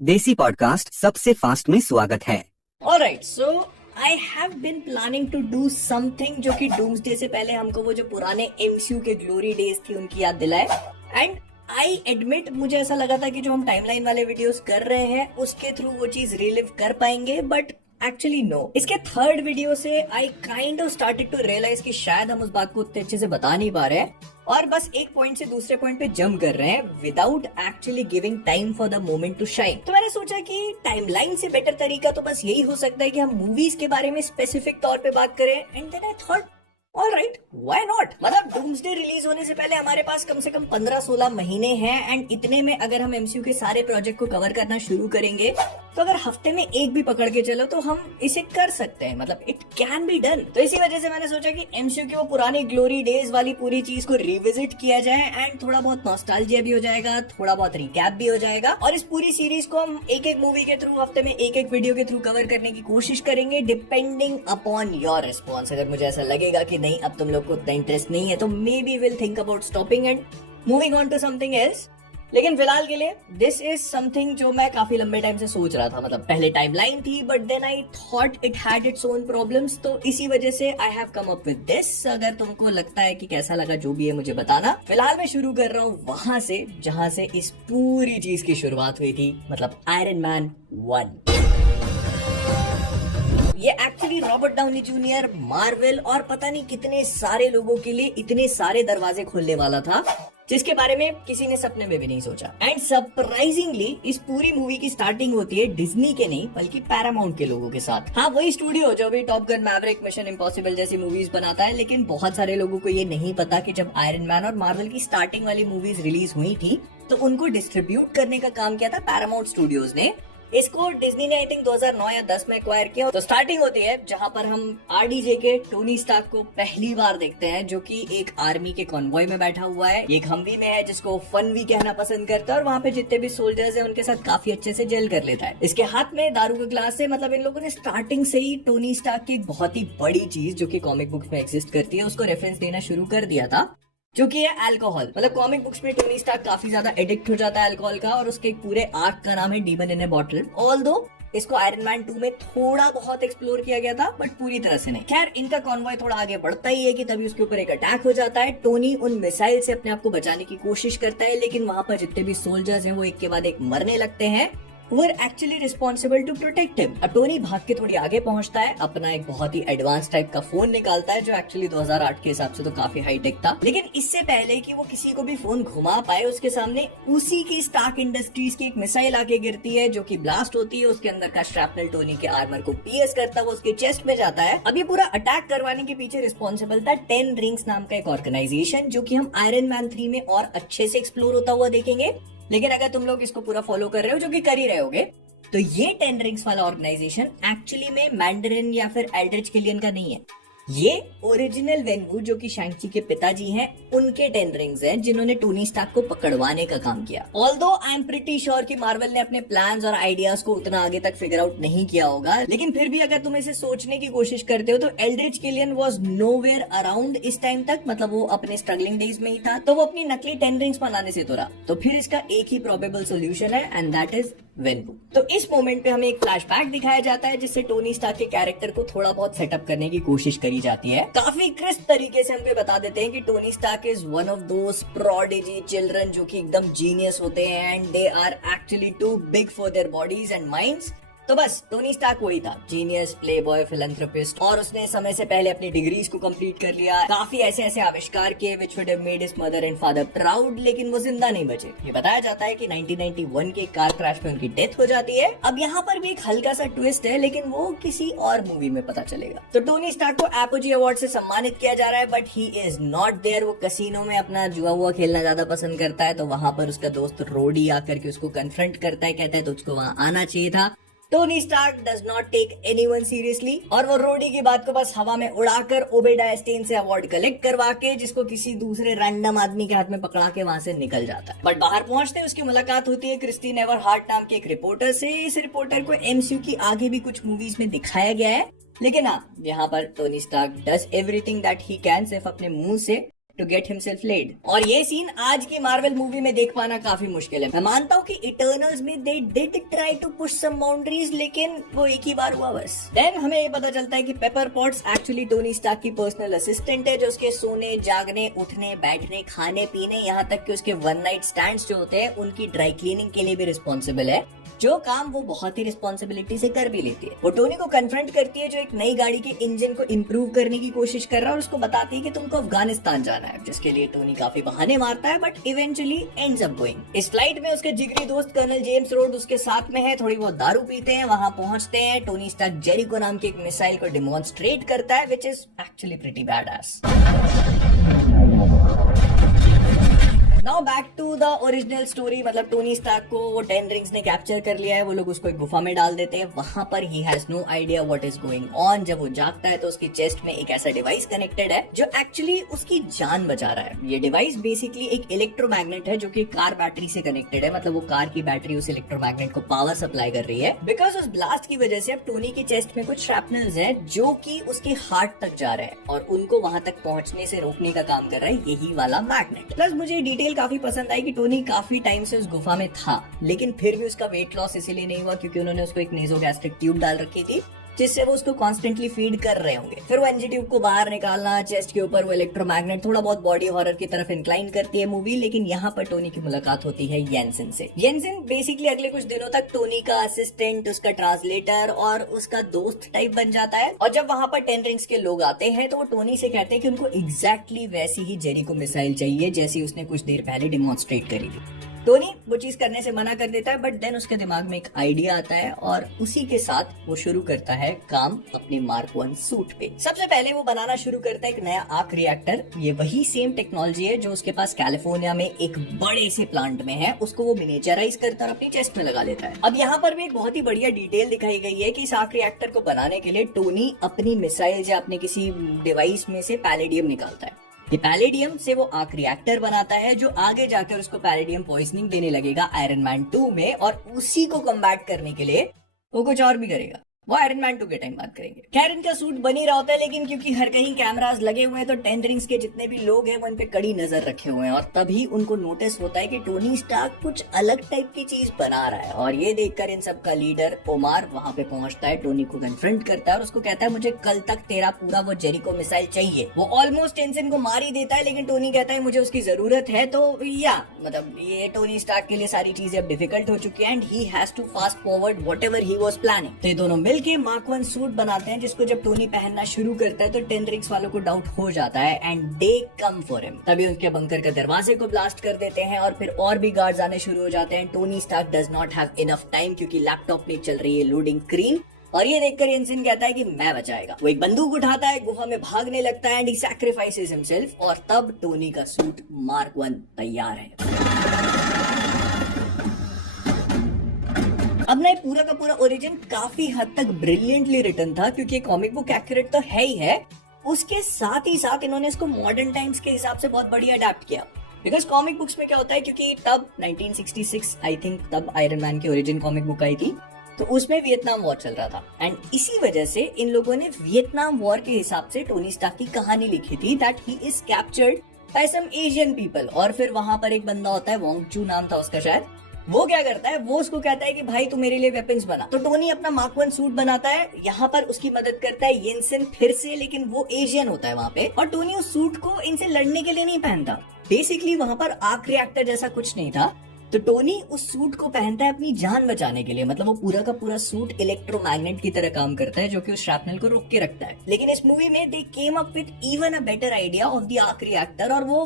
देसी पॉडकास्ट सबसे फास्ट में स्वागत है। Alright, so I have been planning to do something जो कि डूम्सडे से पहले हमको वो जो पुराने MCU के ग्लोरी डेज थी उनकी याद दिलाए। एंड आई एडमिट मुझे ऐसा लगा था कि जो हम टाइमलाइन वाले वीडियोस कर रहे हैं उसके थ्रू वो चीज रिलिव कर पाएंगे, बट एक्चुअली नो। इसके थर्ड वीडियो से I kind of started to realise कि शायद हम उस बात को उतने अच्छे से बता नहीं पा रहे हैं और बस एक पॉइंट से दूसरे पॉइंट पे जंप कर रहे हैं without actually giving time for the moment to shine. तो मैंने सोचा कि टाइमलाइन से बेटर तरीका तो बस यही हो सकता है कि हम मूवीज के बारे में स्पेसिफिक तौर पे बात करें। And then I thought alright, why not. मतलब डूम्सडे रिलीज होने से पहले हमारे पास कम से कम 15-16 महीने हैं एंड इतने में अगर हम एमसीयू के सारे प्रोजेक्ट को कवर करना शुरू करेंगे तो अगर हफ्ते में एक भी पकड़ के चलो तो हम इसे कर सकते हैं। मतलब इट कैन बी डन। तो इसी वजह से मैंने सोचा कि एमसीयू की वो पुरानी ग्लोरी डेज वाली पूरी चीज को रिविजिट किया जाए एंड थोड़ा बहुत नॉस्टैल्जिया भी हो जाएगा, थोड़ा बहुत रिकैप भी हो जाएगा और इस पूरी सीरीज को हम एक एक मूवी के थ्रू हफ्ते में एक एक वीडियो के थ्रू कवर करने की कोशिश करेंगे डिपेंडिंग अपॉन योर रिस्पॉन्स। अगर मुझे ऐसा लगेगा कि नहीं अब तुम लोग को उतना इंटरेस्ट नहीं है तो maybe will think about stopping and moving on to something else. लेकिन फिलहाल के लिए दिस इज समथिंग जो मैं काफी लंबे टाइम से सोच रहा था। मतलब पहले टाइमलाइन थी but then I thought it had its own problems, तो इसी वजह से I have come up with this. अगर तुमको लगता है कि कैसा लगा जो भी है मुझे बताना। फिलहाल मैं शुरू कर रहा हूँ वहां से जहां से इस पूरी चीज की शुरुआत हुई थी, मतलब आयरन मैन 1। ये actually Robert Downey junior, Marvel और पता नहीं कितने सारे लोगों के लिए इतने सारे दरवाजे खोलने वाला था जिसके बारे में किसी ने सपने में भी नहीं सोचा। एंड सरप्राइजिंगली इस पूरी मूवी की स्टार्टिंग होती है डिज्नी के नहीं बल्कि पैरामाउंट के लोगों के साथ। हाँ, वही स्टूडियो जो भी top gun, Maverick, mission impossible जैसी मूवीज बनाता है। लेकिन बहुत सारे लोगों को ये नहीं पता कि जब आयरन मैन और मार्वल की स्टार्टिंग वाली मूवीज रिलीज हुई थी तो उनको डिस्ट्रीब्यूट करने का काम किया था पैरामाउंट स्टूडियोज ने। इसको डिज्नी ने आई थिंक 2009 या 10 में एक्वायर किया। तो स्टार्टिंग होती है जहां पर हम आरडीजे के टोनी स्टार्क को पहली बार देखते हैं जो कि एक आर्मी के कॉन्वॉय में बैठा हुआ है, एक हमवी में है जिसको फन वी कहना पसंद करता है और वहां पे जितने भी सोल्जर्स हैं उनके साथ काफी अच्छे से जेल कर लेता है। इसके हाथ में दारू का ग्लास है। मतलब इन लोगों ने स्टार्टिंग से ही टोनी स्टार्क की एक बहुत ही बड़ी चीज जो कि कॉमिक बुक्स में एग्जिस्ट करती है उसको रेफरेंस देना शुरू कर दिया था, जो कि है अल्कोहल। मतलब कॉमिक बुक्स में टोनी स्टार्क काफी ज्यादा एडिक्ट हो जाता है अल्कोहल का और उसके एक पूरे आर्क का नाम है डीमन इन ए बॉटल। ऑल्दो इसको आयरन मैन 2 में थोड़ा बहुत एक्सप्लोर किया गया था बट पूरी तरह से नहीं। खैर, इनका कॉन्वॉय थोड़ा आगे बढ़ता ही है कि तभी उसके ऊपर एक अटैक हो जाता है। टोनी उन मिसाइल से अपने आप को बचाने की कोशिश करता है लेकिन वहां पर जितने भी सोल्जर्स हैं वो एक के बाद एक मरने लगते हैं। वो actually responsible to protect him. अब टोनी भाग के थोड़ी आगे पहुंचता है, अपना एक बहुत ही एडवांस टाइप का फोन निकालता है जो एक्चुअली 2008 के हिसाब से तो काफी हाईटेक था। लेकिन इससे पहले कि वो किसी को भी फोन घुमा पाए उसके सामने उसी की स्टार्क इंडस्ट्रीज की एक मिसाइल आके गिरती है जो कि ब्लास्ट होती है। उसके अंदर का श्रैपनल टोनी के आर्मर को पीएस करता है, वो उसके चेस्ट में जाता है। अब ये पूरा अटैक करवाने के पीछे रिस्पॉन्सिबल था 10 रिंग्स नाम का एक ऑर्गेनाइजेशन जो कि हम आयरन मैन 3 में और अच्छे से एक्सप्लोर होता हुआ देखेंगे। लेकिन अगर तुम लोग इसको पूरा फॉलो कर रहे हो, जो कि कर ही रहे होगे, तो ये 10 रिंग्स वाला ऑर्गेनाइजेशन एक्चुअली में मैंडरिन या फिर एल्ड्रिच किलियन का नहीं है। ये ओरिजिनल वेनवू जो कि शैंक-ची के पिताजी हैं उनके 10 रिंग्स हैं जिन्होंने टोनी स्टार्क को पकड़वाने का काम किया। Although I am pretty sure कि मार्वल ने अपने प्लान्स और आइडियाज को उतना आगे तक फिगर आउट नहीं किया होगा, लेकिन फिर भी अगर तुम इसे सोचने की कोशिश करते हो तो Aldrich Killian was nowhere around इस टाइम तक। मतलब वो अपने स्ट्रगलिंग डेज में ही था, तो वो अपनी नकली 10 रिंग्स बनाने से तो रहा। तो फिर इसका एक ही प्रोबेबल सोल्यूशन है एंड दैट इज वेनवू। तो इस मोमेंट पे हमें एक फ्लैशबैक दिखाया जाता है जिससे टोनी स्टार्क के कैरेक्टर को थोड़ा बहुत सेटअप करने की कोशिश करी जाती है। काफी क्रिस्प तरीके से हमको बता देते हैं कि Tony Stark is one of those prodigy children जो कि एकदम जीनियस होते हैं and they are actually too big for their bodies and minds. तो बस टोनी स्टार्क वही था, जीनियस, प्लेबॉय, फिलैंथ्रोपिस्ट, और उसने समय से पहले अपनी डिग्रीज को कंप्लीट कर लिया। काफी ऐसे ऐसे आविष्कार किए which would have made his mother and father proud, लेकिन वो जिंदा नहीं बचे। ये बताया जाता है कि 1991 के कार क्रैश में उनकी डेथ हो जाती है। अब यहाँ पर भी एक हल्का सा ट्विस्ट है लेकिन वो किसी और मूवी में पता चलेगा। तो टोनी स्टार्क को एपोजी अवार्ड से सम्मानित किया जा रहा है but he is not there. वो कसिनो में अपना जुआ हुआ खेलना ज्यादा पसंद करता है, तो वहां पर उसका दोस्त रोडी आकर के उसको कन्फ्रंट करता है, कहता है तो उसको वहां आना चाहिए था। Tony Stark does not take anyone seriously और वो रोडी की बात को बस हवा में उड़ाकर ओबेडाय स्टेन से अवार्ड कलेक्ट करवा के जिसको किसी दूसरे रैंडम आदमी के हाथ में पकड़ा के वहां से निकल जाता है। बट बाहर पहुंचते उसकी मुलाकात होती है क्रिस्टीन एवरहार्ट नाम के एक रिपोर्टर से। इस रिपोर्टर को एमसीयू की आगे भी कुछ मूवीज में दिखाया गया है, लेकिन हाँ, यहाँ पर Tony Stark does everything that he can सिर्फ अपने मुंह से to get himself laid. और ये सीन आज की मार्वल मूवी में देख पाना काफी मुश्किल है। मैं मानता हूँ कि इटर्नल्स में they did try to push some boundaries, लेकिन वो एक ही बार हुआ बस। देन हमें ये पता चलता है कि Pepper Potts actually Tony Stark की पर्सनल असिस्टेंट है, जो उसके सोने, जागने, उठने, बैठने, खाने पीने, यहाँ तक कि उसके वन नाइट स्टैंड्स जो होते हैं उनकी ड्राई क्लीनिंग के लिए भी रिस्पॉन्सिबल है, जो काम वो बहुत ही रिस्पॉन्सिबिलिटी से कर भी लेती है। वो टोनी को कन्फ्रंट करती है, जो एक नई गाड़ी के इंजन को इम्प्रूव करने की कोशिश कर रहा है, और उसको बताती है कि तुमको अफगानिस्तान जाना है, जिसके लिए टोनी काफी बहाने मारता है but eventually ends up going. इस फ्लाइट में उसके जिगरी दोस्त कर्नल जेम्स रोड उसके साथ में है, थोड़ी बहुत दारू पीते हैं, वहां पहुंचते हैं। टोनी स्टार्क जेरिको नाम की एक मिसाइल को डिमॉन्स्ट्रेट करता है, which is actually pretty badass. Now back to the original story. मतलब टोनी स्टार्क को वो 10 रिंग्स ने कैप्चर कर लिया है, वो लोग उसको एक गुफा में डाल देते हैं। वहां पर he has no idea what is going on. जब वो जागता है तो उसकी चेस्ट में एक ऐसा डिवाइस कनेक्टेड है जो एक्चुअली उसकी जान बचा रहा है। ये डिवाइस बेसिकली एक इलेक्ट्रोमैग्नेट है, जो कि कार बैटरी से कनेक्टेड है। मतलब वो कार की बैटरी उस इलेक्ट्रोमैग्नेट को पावर सप्लाई कर रही है। बिकॉज उस ब्लास्ट की वजह से अब टोनी की चेस्ट में कुछ श्रैपनल्स है, जो कि उसके हार्ट तक जा रहे हैं, और उनको वहां तक पहुंचने से रोकने का काम कर रहा है यही वाला मैग्नेट। प्लस मुझे डिटेल काफी पसंद आई कि टोनी काफी टाइम से उस गुफा में था, लेकिन फिर भी उसका वेट लॉस इसीलिए नहीं हुआ क्योंकि उन्होंने उसको एक नेसोगैस्ट्रिक ट्यूब डाल रखी थी, जिससे वो उसको कॉन्स्टेंटली फीड कर रहे होंगे। फिर वो एनजी ट्यूब को बाहर निकालना, चेस्ट के ऊपर वो इलेक्ट्रोमैग्नेट, थोड़ा बहुत बॉडी हॉरर की तरफ इंक्लाइन करती है मूवी। लेकिन यहाँ पर टोनी की मुलाकात होती है येंसन से। येंसन बेसिकली अगले कुछ दिनों तक टोनी का असिस्टेंट, उसका ट्रांसलेटर और उसका दोस्त टाइप बन जाता है। और जब वहां पर 10 रिंग्स के लोग आते हैं तो वो टोनी से कहते हैं कि उनको एग्जैक्टली वैसी ही जेरिको मिसाइल चाहिए जैसी उसने कुछ देर पहले डिमॉन्स्ट्रेट करी थी। टोनी वो चीज करने से मना कर देता है, बट देन उसके दिमाग में एक आइडिया आता है और उसी के साथ वो शुरू करता है काम अपने मार्क 1 सूट पे। सबसे पहले वो बनाना शुरू करता है एक नया आर्क रिएक्टर। ये वही सेम टेक्नोलॉजी है जो उसके पास कैलिफोर्निया में एक बड़े से प्लांट में है। उसको वो मिनिएचराइज करता है और अपनी चेस्ट में लगा लेता है। अब यहाँ पर भी एक बहुत ही बढ़िया डिटेल दिखाई गई है कि इस आर्क रिएक्टर को बनाने के लिए टोनी अपनी मिसाइल या अपने किसी डिवाइस में से पैलेडियम निकालता है। ये पैलेडियम से वो आर्क रिएक्टर बनाता है, जो आगे जाकर उसको पैलेडियम पॉइजनिंग देने लगेगा आयरन मैन 2 में, और उसी को कम्बैट करने के लिए वो कुछ और भी करेगा। वो आयरन मैन 2 के टाइम बात करेंगे। खैर इनका सूट बनी रहा होता है, लेकिन क्योंकि हर कहीं कैमरास लगे हुए हैं तो 10 रिंग्स के जितने भी लोग हैं वो इन पे कड़ी नजर रखे हुए हैं, और तभी उनको नोटिस होता है कि टोनी स्टार्क कुछ अलग टाइप की चीज बना रहा है। और ये देखकर इन सब का लीडर ओमार वहां पे पहुंचता है, टोनी को कन्फ्रंट करता है और उसको कहता है मुझे कल तक तेरा पूरा वो जेरिको मिसाइल चाहिए। वो ऑलमोस्ट टेंशन को मार ही देता है, लेकिन टोनी कहता है मुझे उसकी जरूरत है। तो या मतलब ये टोनी स्टार्क के लिए सारी चीजें अब डिफिकल्ट हो चुकी है, and he has to fast forward whatever he was planning. तो ये दोनों मिलके मार्क 1 सूट बनाते हैं, जिसको जब टोनी पहनना शुरू करता है तो 10 रिंग्स वालों को डाउट हो जाता है, and they come for him. तभी उनके बंकर के दरवाजे को ब्लास्ट कर देते हैं और फिर और भी गार्ड्स आने शुरू हो जाते हैं। Tony Stark does not have enough time, क्योंकि लैपटॉप में चल रही है लोडिंग स्क्रीन, और ये देखकर येंसन कहता है कि मैं बचाएगा। वो एक बंदूक उठाता है, गुफा में भागने लगता है, एंड ही सैक्रिफाइसेस हिमसेल्फ, और तब टोनी का सूट मार्क 1 तैयार है। अब ना ये पूरा का पूरा ओरिजिन काफी हद तक ब्रिलियंटली रिटन था, क्योंकि कॉमिक बुक एक्यूरेट तो है ही है, उसके साथ ही साथ इन्होंने इसको मॉडर्न टाइम्स के हिसाब से बहुत बढ़िया अडेप्ट किया। बिकॉज कॉमिक बुक्स में क्या होता है, क्योंकि तब 1966 आई थिंक तब आयरन मैन की ओरिजिन कॉमिक बुक आई थी, तो उसमें वियतनाम वॉर चल रहा था, एंड इसी वजह से इन लोगों ने वियतनाम वॉर के हिसाब से टोनी स्टार्क की कहानी लिखी थी, that he is captured by some Asian people. और फिर वहां पर एक बंदा होता है, वोंग चू नाम था उसका शायद, वो क्या करता है, वो उसको कहता है कि भाई तू मेरे लिए वेपन्स बना। तो टोनी अपना मार्क 1 सूट बनाता है, यहाँ पर उसकी मदद करता है येंसन फिर से, लेकिन वो एशियन होता है वहाँ पे, और टोनी उस सूट को इनसे लड़ने के लिए नहीं पहनता। बेसिकली वहाँ पर आर्क रिएक्टर जैसा कुछ नहीं था, तो टोनी उस सूट को पहनता है अपनी जान बचाने के लिए। मतलब वो पूरा का पूरा सूट इलेक्ट्रोमैग्नेट की तरह काम करता है, जो कि उस श्रैपनल को रोक के रखता है। लेकिन इस मूवी में they came up with even a better idea of the arc reactor, और वो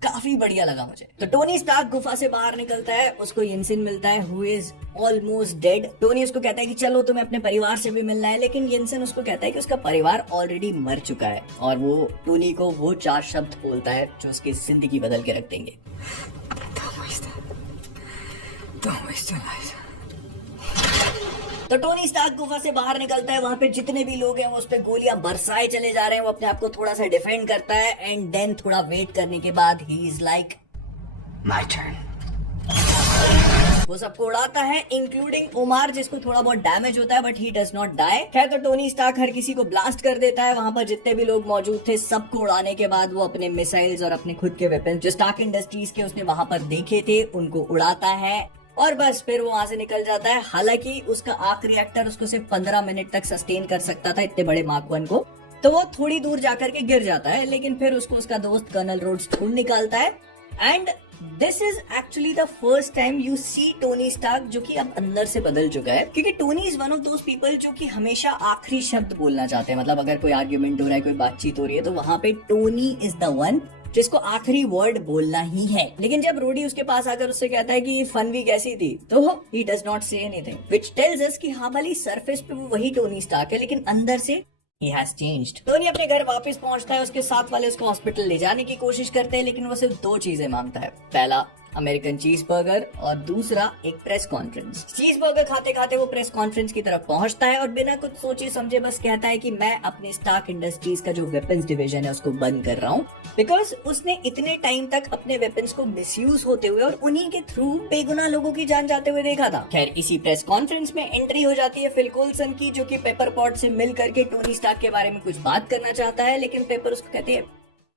काफी बढ़िया लगा मुझे। तो टोनी स्टार्क गुफा से बाहर निकलता है, उसको येंसन मिलता है who is almost dead. Tony उसको कहता है कि चलो तुम्हें अपने परिवार से भी मिलना है, लेकिन येंसन उसको कहता है कि उसका परिवार ऑलरेडी मर चुका है, और वो टोनी को वो 4 शब्द बोलता है जो उसकी जिंदगी बदल के रख देंगे। तो टोनी स्टार्क गुफा से बाहर निकलता है, वहां पे जितने भी लोग हैं वो उस पे गोलियां बरसाए चले जा रहे हैं। वो अपने आप को थोड़ा सा डिफेंड करता है, एंड देन थोड़ा वेट करने के बाद he is like my turn. वो सबको उड़ाता है इंक्लूडिंग ओमार, जिसको थोड़ा बहुत डैमेज होता है but he does not die. खैर तो टोनी स्टार्क हर किसी को ब्लास्ट कर देता है। वहां पर जितने भी लोग मौजूद थे सबको उड़ाने के बाद वो अपने मिसाइल्स और अपने खुद के वेपन जो स्टार्क इंडस्ट्रीज के उसने वहां पर देखे थे उनको उड़ाता है और बस फिर वो वहां से निकल जाता है। हालांकि उसका आर्क रिएक्टर उसको सिर्फ 15 मिनट तक सस्टेन कर सकता था इतने बड़े मार्क 1 को, तो वो थोड़ी दूर जाकर के गिर जाता है। लेकिन फिर उसको उसका दोस्त कर्नल रोड्स ढूंढ निकालता है and this is actually the first time you see Tony Stark जो कि अब अंदर से बदल चुका है, क्योंकि Tony is one of those people जो कि हमेशा आखिरी शब्द बोलना चाहते हैं। मतलब अगर कोई आर्ग्यूमेंट हो रहा है, कोई बातचीत हो रही है, तो वहां पे टोनी इज द वन जिसको आखिरी वर्ड बोलना ही है। लेकिन जब रोडी उसके पास आकर उससे कहता है कि फन वीक कैसी थी, तो ही does not say anything, which tells us कि हाँ भले सरफेस पे वो वही टोनी स्टार्क है लेकिन अंदर से he has changed। टोनी अपने घर वापस पहुंचता है। उसके साथ वाले उसको हॉस्पिटल ले जाने की कोशिश करते हैं लेकिन वो सिर्फ 2 चीजें मांगता है। पहला अमेरिकन चीज बर्गर और दूसरा एक प्रेस कॉन्फ्रेंस। चीज बर्गर खाते खाते वो प्रेस कॉन्फ्रेंस की तरफ पहुंचता है और बिना कुछ सोचे समझे बस कहता है कि मैं अपने स्टार्क इंडस्ट्रीज का जो वेपन्स डिवीजन है उसको बंद कर रहा हूँ, बिकॉज उसने इतने टाइम तक अपने वेपन्स को मिसयूज होते हुए और उन्हीं के थ्रू बेगुनाह लोगों की जान जाते हुए देखा था। खैर इसी प्रेस कॉन्फ्रेंस में एंट्री हो जाती है फिल कोल्सन की, जो कि पेपर पॉट से मिल करके टोनी स्टार्क के बारे में कुछ बात करना चाहता है, लेकिन पेपर उसको कहती है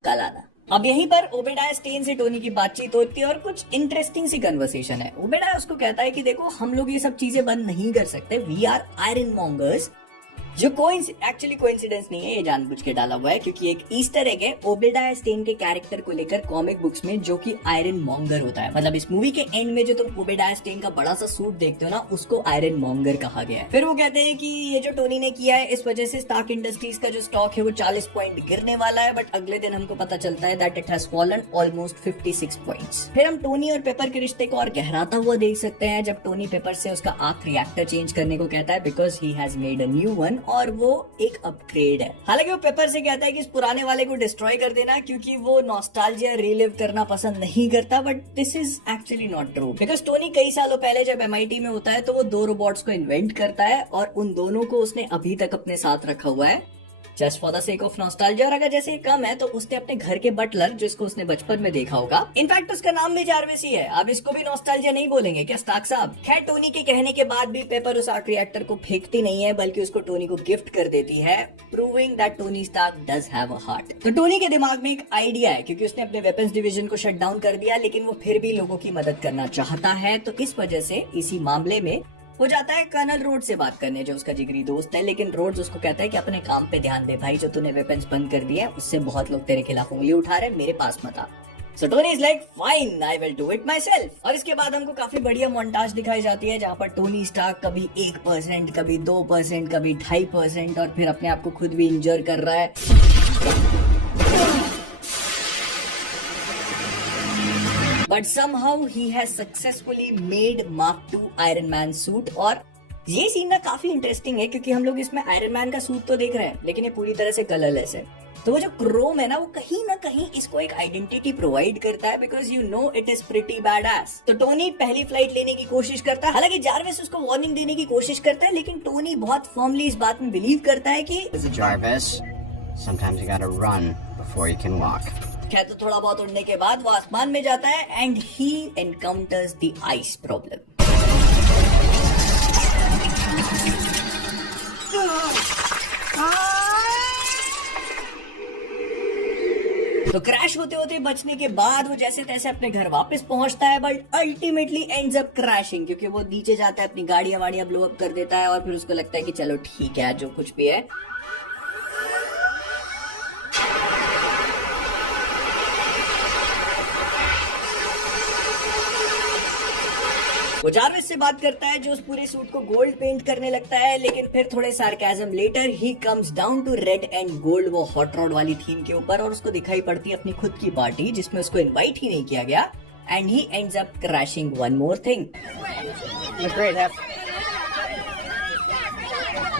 कल आना। अब यहीं पर ओबेडाया स्टेन से टोनी की बातचीत होती है और कुछ इंटरेस्टिंग सी कन्वर्सेशन है। ओबेडाया उसको कहता है कि देखो हम लोग ये सब चीजें बंद नहीं कर सकते, वी आर आयरन मॉन्गर्स, जो एक्चुअली कोइंसिडेंस नहीं है, ये जानबूझ के डाला हुआ है क्योंकि एक ईस्टर एग है ओबेडाया स्टेन के कैरेक्टर को लेकर कॉमिक बुक्स में, जो कि आयरन मॉन्गर होता है। मतलब इस मूवी के एंड में जो तुम ओबेडाया स्टेन का बड़ा सा सूट देखते हो ना, उसको आयरन मॉन्गर कहा गया है। फिर वो कहते हैं कि ये जो टोनी ने किया है इस वजह से स्टार्क इंडस्ट्रीज का जो स्टॉक है वो 40 पॉइंट गिरने वाला है, बट अगले दिन हमको पता चलता है that it has fallen almost 56 points. फिर हम टोनी और पेपर के रिश्ते को और गहराता हुआ देख सकते हैं जब टोनी पेपर से उसका आर्क रिएक्टर चेंज करने को कहता है because he has made a new one, और वो एक अपग्रेड है। हालांकि वो पेपर से कहता है कि इस पुराने वाले को डिस्ट्रॉय कर देना क्योंकि वो नॉस्टैल्जिया रिलिव करना पसंद नहीं करता, but this is actually not true because Tony कई सालों पहले जब MIT में होता है तो वो 2 रोबोट्स को इन्वेंट करता है और उन दोनों को उसने अभी तक अपने साथ रखा हुआ है just for the sake of nostalgia. और अगर जैसे ये कम है तो उसने अपने घर के बटलर, जिसको उसने बचपन में देखा होगा, इनफैक्ट उसका नाम भी जारविस ही है, अब इसको भी नॉस्टैल्जिया नहीं बोलेंगे क्या स्टार्क साहब? खैर टोनी के कहने के बाद भी पेपर उस आर्क रिएक्टर को फेंकती नहीं है बल्कि उसको टोनी को गिफ्ट कर देती है, proving that Tony Stark does have a heart. तो टोनी के दिमाग में एक आइडिया है क्योंकि उसने अपने वेपन्स डिवीजन को शट डाउन कर दिया, लेकिन वो फिर भी लोगों की मदद करना चाहता है। तो इस वजह से इसी मामले में हो जाता है कर्नल रोड से बात करने, जो उसका जिगरी दोस्त है। लेकिन रोड्स उसको कहता है कि अपने काम पे ध्यान दे भाई, जो तूने वेपन्स बंद कर दिए उससे बहुत लोग तेरे खिलाफ उंगली उठा रहे हैं, मेरे पास मत आ। So Tony is like fine, I will do it myself। और इसके बाद हमको काफी बढ़िया मोन्टाज दिखाई जाती है जहाँ पर टोनी स्टार्क कभी 1%, कभी 2%, कभी 2.5% और फिर अपने आप को खुद भी इंजर कर रहा है। But somehow he has successfully made Mark II Iron Man suit। और ये सीन ना काफी इंटरेस्टिंग है क्योंकि हम लोग इसमें आयरन मैन का सूट तो देख रहे हैं लेकिन ये पूरी तरह से कलरलेस है। तो वो जो क्रोम है ना, वो कहीं ना कहीं इसको एक आइडेंटिटी प्रोवाइड करता है because you know it is pretty badass. तो टोनी पहली फ्लाइट लेने की कोशिश करता है, हालांकि जारविस उसको वार्निंग देने की कोशिश करता है, लेकिन टोनी बहुत फर्मली इस बात में बिलीव करता है कि Jarvis, sometimes you gotta run before you can walk। खैर तो थोड़ा बहुत उड़ने के बाद वो आसमान में जाता है and he encounters the ice problem. तो क्रैश होते होते बचने के बाद वो जैसे तैसे अपने घर वापस पहुंचता है, but ultimately ends up crashing क्योंकि वो नीचे जाता है, अपनी गाड़ियां वाड़ियां ब्लो अप कर देता है और फिर उसको लगता है कि चलो ठीक है जो कुछ भी है। वो जारविस से बात करता है जो उस पूरे सूट को गोल्ड पेंट करने लगता है, लेकिन फिर थोड़े sarcasm later he comes down to red and gold, वो हॉट रॉड वाली थीम के ऊपर, और उसको दिखाई पड़ती है अपनी खुद की पार्टी जिसमें उसको इनवाइट ही नहीं किया गया and he ends up crashing one more thing.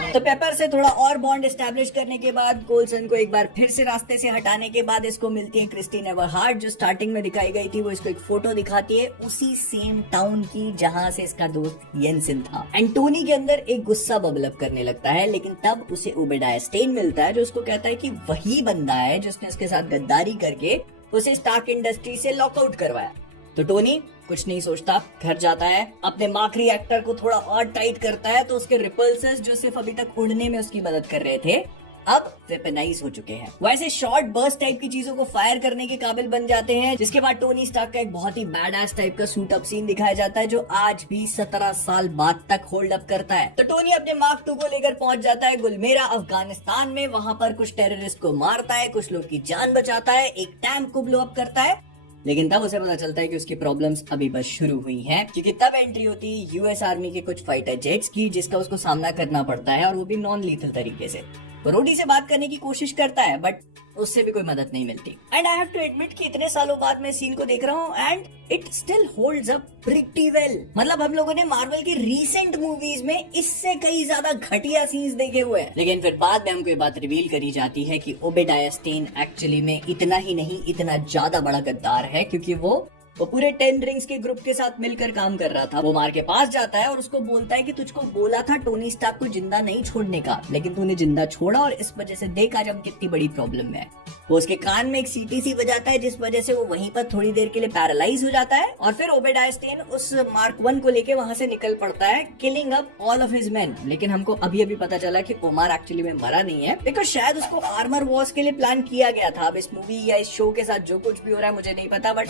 तो पेपर से थोड़ा और बॉन्ड एस्टैब्लिश करने के बाद कोल्सन को एक बार फिर से रास्ते से हटाने के बाद इसको मिलती है क्रिस्टीन एवरहार्ट, जो स्टार्टिंग में दिखाई गई थी। वो इसको एक फोटो दिखाती है उसी सेम टाउन की जहां से इसका दोस्त येंसिन था एंड टोनी के अंदर एक गुस्सा बबल अप करने लगता है, लेकिन तब उसे ओबेडाया स्टेन मिलता है जो उसको कहता है कि वही बंदा है जिसने उसके साथ गद्दारी करके उसे स्टार्क इंडस्ट्री से लॉकआउट करवाया। तो टोनी कुछ नहीं सोचता, घर जाता है, अपने मार्क रिएक्टर को थोड़ा और टाइट करता है तो उसके रिपल्सर्स जो सिर्फ अभी तक उड़ने में उसकी मदद कर रहे थे अब वेपनाइज हो चुके हैं। वैसे शॉर्ट बर्स्ट टाइप की चीजों को फायर करने के काबिल बन जाते हैं, जिसके बाद टोनी स्टार्क का एक बहुत ही बैड एस टाइप का सूट अप सीन दिखाया जाता है जो आज भी 17 साल बाद तक होल्ड अप करता है। तो टोनी अपने मार्क 2 को लेकर पहुंच जाता है गुलमेरा अफगानिस्तान में, वहां पर कुछ टेररिस्ट को मारता है, कुछ लोग की जान बचाता है, एक टैंक को ब्लो अप करता है, लेकिन तब उसे पता चलता है कि उसकी प्रॉब्लम्स अभी बस शुरू हुई हैं, क्योंकि तब एंट्री होती है यूएस आर्मी के कुछ फाइटर जेट्स की, जिसका उसको सामना करना पड़ता है और वो भी नॉन लीथल तरीके से। वो रोडी से बात करने की कोशिश करता है बट उससे भी कोई मदद नहीं मिलती। And I have to admit कि इतने सालों बाद मैं सीन को देख रहा हूँ and it still holds up pretty well. मतलब हम लोगों ने मार्वल की रीसेंट मूवीज में इससे कई ज्यादा घटिया सीन्स देखे हुए हैं, लेकिन फिर बाद में हमको ये बात रिवील करी जाती है कि ओबेडाया स्टेन एक्चुअली में इतना ही नहीं इतना ज्यादा बड़ा गद्दार है, क्योंकि वो पूरे 10 रिंग्स के ग्रुप के साथ मिलकर काम कर रहा था। वो मार के पास जाता है और उसको बोलता है कि तुझको बोला था टोनी स्टार्क को जिंदा नहीं छोड़ने का, लेकिन तूने जिंदा छोड़ा और इस वजह से देख आज हम कितनी बड़ी प्रॉब्लम में है। वो उसके कान में एक सीटीसी बजाता है जिस वजह से वो वहीं पर थोड़ी देर के लिए पैरालाइज हो जाता है और फिर ओबेडाया स्टेन उस मार्क 1 को लेके वहां से निकल पड़ता है, killing up all of his main. लेकिन हमको अभी अभी पता चला कि ओमार एक्चुअली में मरा नहीं है, बिकॉज शायद उसको आर्मर वॉर्स के लिए प्लान किया गया था। अब इस मूवी या इस शो के साथ जो कुछ भी हो रहा है मुझे नहीं पता, बट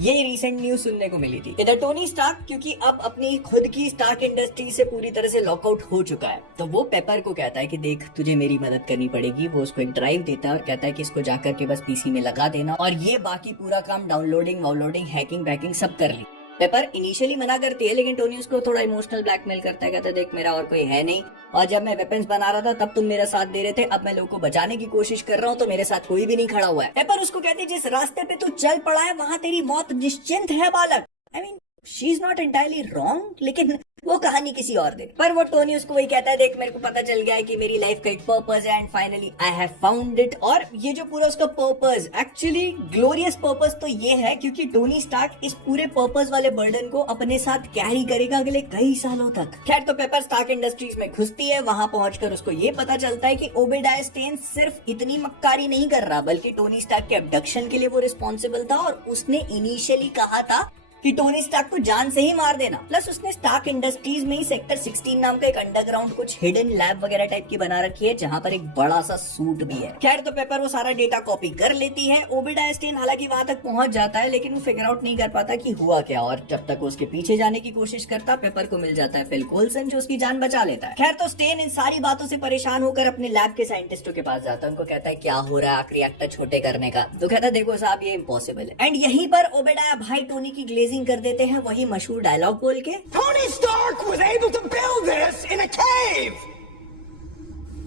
ये रिसेंट न्यूज सुनने को मिली थी। इधर टोनी स्टार्क क्योंकि अब अपनी खुद की स्टार्क इंडस्ट्री से पूरी तरह से लॉकआउट हो चुका है, तो वो पेपर को कहता है कि देख तुझे मेरी मदद करनी पड़ेगी। वो उसको एक ड्राइव देता है और कहता है कि इसको जाकर के बस पीसी में लगा देना और ये बाकी पूरा काम डाउनलोडिंग वाउनलोडिंग हैकिंग बैकिंग सब कर ली। पेपर इनिशियली मना करती है, लेकिन टोनी उसको थोड़ा इमोशनल ब्लैकमेल करता है, कहता है देख मेरा और कोई है नहीं, और जब मैं वेपन्स बना रहा था तब तुम मेरा साथ दे रहे थे, अब मैं लोगों को बचाने की कोशिश कर रहा हूँ तो मेरे साथ कोई भी नहीं खड़ा हुआ है। पेपर उसको कहती है जिस रास्ते पे तू चल पड़ा है वहाँ तेरी मौत निश्चिंत है बालक। I mean she is not entirely wrong, लेकिन वो कहानी किसी और दिन। पर वो टोनी उसको वही कहता है देख मेरे को पता चल गया है कि मेरी लाइफ का एक पर्पस है and finally I have found it. और ये जो पूरा उसका पर्पस एक्चुअली ग्लोरियस पर्पस तो ये है क्योंकि टोनी स्टार्क इस पूरे पर्पस वाले बर्डन को अपने साथ कैरी करेगा अगले कई सालों तक। खैर तो पेपर स्टार्क इंडस्ट्रीज में घुसती है, वहां पहुंचकर उसको ये पता चलता है कि ओबेडाया स्टेन सिर्फ इतनी मक्कारी नहीं कर रहा बल्कि टोनी स्टार्क के अबडक्शन के लिए वो रिस्पॉन्सिबल था और उसने इनिशियली कहा था कि टोनी स्टार्क को जान से ही मार देना। प्लस उसने स्टार्क इंडस्ट्रीज में ही सेक्टर 16 नाम का एक अंडरग्राउंड कुछ हिडन लैब वगैरह टाइप की बना रखी है जहां पर एक बड़ा सा सूट भी है। खैर तो पेपर वो सारा डेटा कॉपी कर लेती है। ओबेडाया स्टेन हालांकि वहां तक पहुंच जाता है लेकिन वो फिगर आउट नहीं कर पाता कि हुआ क्या, और जब तक वो उसके पीछे जाने की कोशिश करता पेपर को मिल जाता है फिल कोल्सन जो उसकी जान बचा लेता है। खैर तो स्टेन इन सारी बातों से परेशान होकर अपने लैब के साइंटिस्टों के पास जाता है, उनको कहता है क्या हो रहा है रिएक्टर छोटे करने का, तो कहता है देखो साहब ये इम्पॉसिबल है। एंड यहीं पर ओबेडाया भाई टोनी की ग्लेजिंग कर देते हैं वही मशहूर डायलॉग बोल के, Tony Stark was able to build this in a cave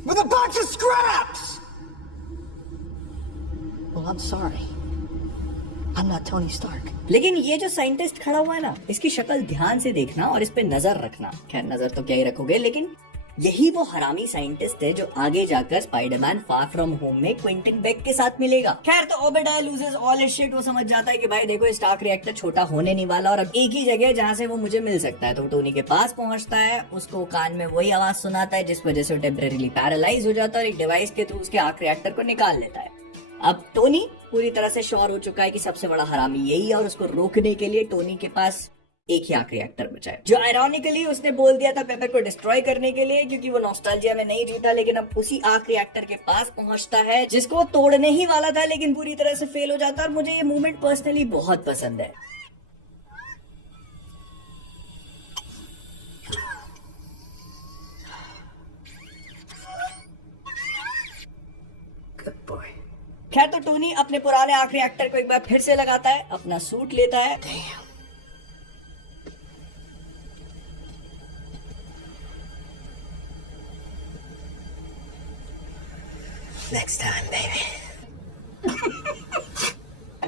with a bunch of scraps. Well, I'm sorry. I'm not Tony Stark. लेकिन ये जो साइंटिस्ट खड़ा हुआ है ना इसकी शक्ल ध्यान से देखना और इस पे नजर रखना। खैर नजर तो क्या ही रखोगे, लेकिन यही वो हरामी साइंटिस्ट है जो आगे जाकर स्पाइडरमैन फार फ्रॉम होम में क्विंटन बेक के साथ मिलेगा। खैर तो ओबेडाया लूजेस ऑल हिज शिट। वो समझ जाता है कि भाई देखो स्टार्क रिएक्टर छोटा होने नहीं वाला और अब एक ही जगह जहाँ से वो मुझे मिल सकता है। तो टोनी के पास पहुंचता है, उसको कान में वही आवाज सुनाता है जिस वजह से वो टेम्परेरीली पैरालाइज हो जाता है और एक डिवाइस के थ्रू उसके आर्क रिएक्टर को निकाल लेता है। अब टोनी पूरी तरह से श्योर हो चुका है कि सबसे बड़ा हरामी यही है और उसको रोकने के लिए टोनी के पास एक ही आर्क रिएक्टर बचा है, जो आयरॉनिकली उसने बोल दिया था पेपर को डिस्ट्रॉय करने के लिए क्योंकि वो नॉस्टैल्जिया में नहीं जीता। लेकिन अब उसी आर्क रिएक्टर के पास पहुंचता है जिसको वो तोड़ने ही वाला था लेकिन पूरी तरह से फेल हो जाता है और मुझे ये मूवमेंट पर्सनली बहुत पसंद है। Good boy. खैर तो टोनी अपने पुराने आर्क रिएक्टर को एक बार फिर से लगाता है, अपना सूट लेता है। Next time, baby.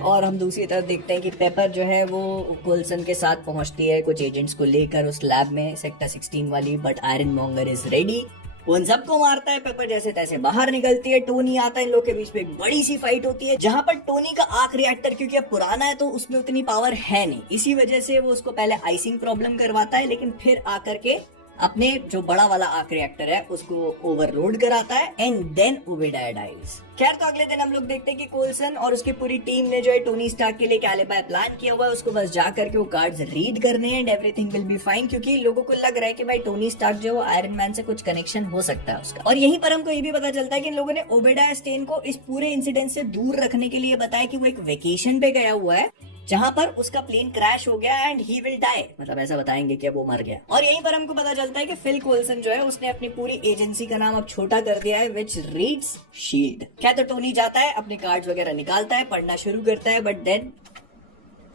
और हम दूसरी तरफ देखते हैं कि पेपर जो है वो कोल्सन के साथ पहुंचती है कुछ एजेंट्स को लेकर उस लैब में सेक्टर 16 वाली, but iron monger is ready. वो उन सबको मारता है, पेपर जैसे तैसे बाहर निकलती है, टोनी आता है, इन लोग के बीच में एक बड़ी सी फाइट होती है जहां पर टोनी का आर्क रिएक्टर क्योंकि अब पुराना है तो उसमें उतनी पावर है नहीं, इसी वजह से वो उसको पहले आइसिंग प्रॉब्लम करवाता है लेकिन फिर आकर के अपने जो बड़ा वाला आर्क रिएक्टर है उसको ओवरलोड कराता है एंड देन ओबेडाया डाइज। खैर, तो अगले दिन हम लोग देखते हैं कि कोल्सन और उसकी पूरी टीम ने जो है टोनी स्टार्क के लिए एक एलिबाई प्लान किया हुआ है। उसको बस जा करके वो कार्ड्स रीड करने हैं and everything will be fine, क्योंकि लोगों को लग रहा है कि भाई टोनी स्टार्क जो आयरन मैन से कुछ कनेक्शन हो सकता है उसका। और यहीं पर हमको ये भी पता चलता है कि इन लोगों ने ओबेडाया स्टेन को इस पूरे इंसिडेंट से दूर रखने के लिए बताया कि वो एक वेकेशन पे गया हुआ है जहां पर उसका प्लेन क्रैश हो गया एंड ही विल डाई, मतलब ऐसा बताएंगे कि वो मर गया। और यहीं पर हमको पता चलता है कि फिल कोल्सन जो है उसने अपनी पूरी एजेंसी का नाम अब छोटा कर दिया है, विच रीड्स शील्ड। क्या तो टोनी जाता है, अपने कार्ड्स वगैरह निकालता है, पढ़ना शुरू करता है, but then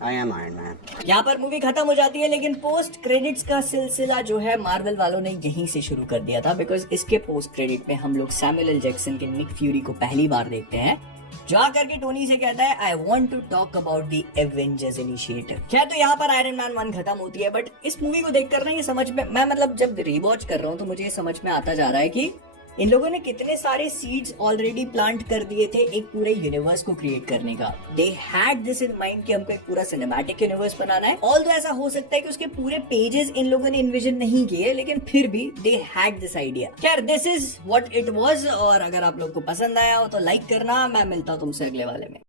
I am Iron Man. यहाँ पर मूवी खत्म हो जाती है। लेकिन पोस्ट क्रेडिट्स का सिलसिला जो है मार्वल वालों ने यहीं से शुरू कर दिया था, बिकॉज इसके पोस्ट क्रेडिट में हम लोग सैमुअल एल जैक्सन के निक फ्यूरी को पहली बार देखते हैं, जो आकर के टोनी से कहता है I want to talk about the Avengers initiative. क्या तो यहाँ पर आयरन मैन 1 खत्म होती है, बट इस मूवी को देखकर ना ये समझ में, मैं मतलब जब रीवॉच कर रहा हूँ तो मुझे ये समझ में आता जा रहा है कि इन लोगों ने कितने सारे सीड्स ऑलरेडी प्लांट कर दिए थे एक पूरे यूनिवर्स को क्रिएट करने का। They had this in mind कि हमको एक पूरा सिनेमैटिक यूनिवर्स बनाना है। ऑल्दो ऐसा हो सकता है कि उसके पूरे पेजेस इन लोगों ने इन्विजन नहीं किए, लेकिन फिर भी दे हैड दिस आइडिया। खैर, this is what it was. और अगर आप लोग को पसंद आया हो तो लाइक करना। मैं मिलता हूँ तुमसे अगले वाले में।